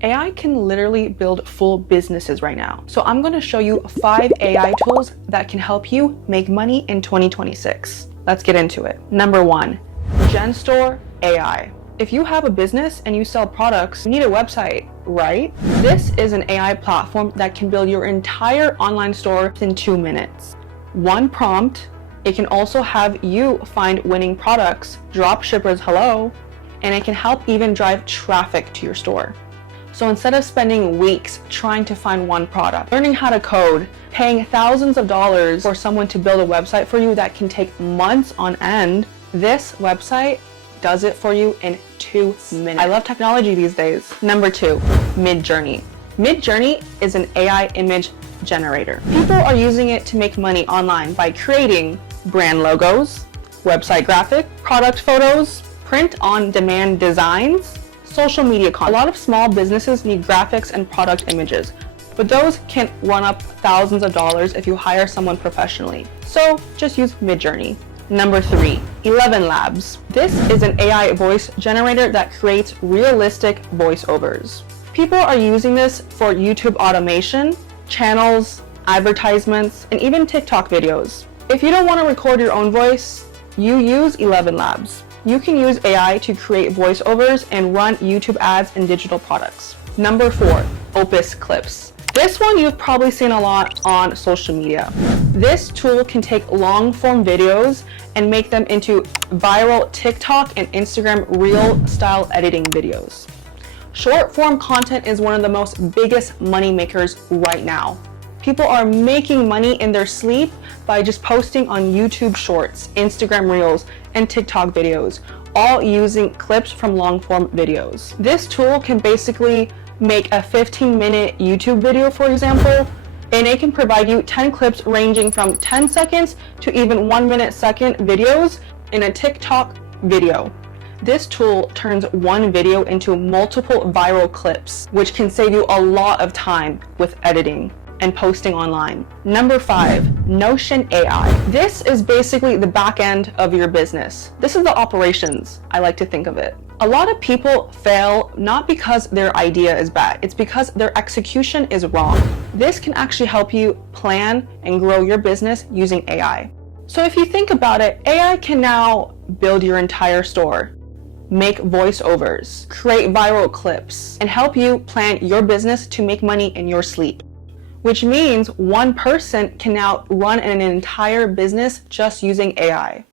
AI can literally build full businesses right now. So I'm going to show you 5 AI tools that can help you make money in 2026. Let's get into it. Number 1, Genstore.ai. If you have a business and you sell products, you need a website, right? This is an AI platform that can build your entire online store in 2 minutes. One prompt. It can also have you find winning products, drop shippers hello, and it can help even drive traffic to your store. So instead of spending weeks trying to find one product, learning how to code, paying thousands of dollars for someone to build a website for you that can take months on end, this website does it for you in 2 minutes. I love technology these days. Number 2, Midjourney. Midjourney is an AI image generator. People are using it to make money online by creating brand logos, website graphic, product photos, print-on-demand designs, social media content. A lot of small businesses need graphics and product images, but those can run up thousands of dollars if you hire someone professionally. So just use Midjourney. Number 3, ElevenLabs. This is an AI voice generator that creates realistic voiceovers. People are using this for YouTube automation, channels, advertisements, and even TikTok videos. If you don't want to record your own voice, you use ElevenLabs. You can use AI to create voiceovers and run YouTube ads and digital products. Number 4, Opus Clips. This one you've probably seen a lot on social media. This tool can take long-form videos and make them into viral TikTok and Instagram reel style editing videos. Short-form content is one of the most biggest money makers right now. People are making money in their sleep by just posting on YouTube Shorts, Instagram Reels, and TikTok videos, all using clips from long-form videos. This tool can basically make a 15-minute YouTube video, for example, and it can provide you 10 clips ranging from 10 seconds to even 1 minute second videos in a TikTok video. This tool turns one video into multiple viral clips, which can save you a lot of time with editing and posting online. Number 5, Notion.ai. This is basically the back end of your business. This is the operations, I like to think of it. A lot of people fail not because their idea is bad, it's because their execution is wrong. This can actually help you plan and grow your business using AI. So if you think about it, AI can now build your entire store, make voiceovers, create viral clips, and help you plan your business to make money in your sleep. Which means one person can now run an entire business just using AI.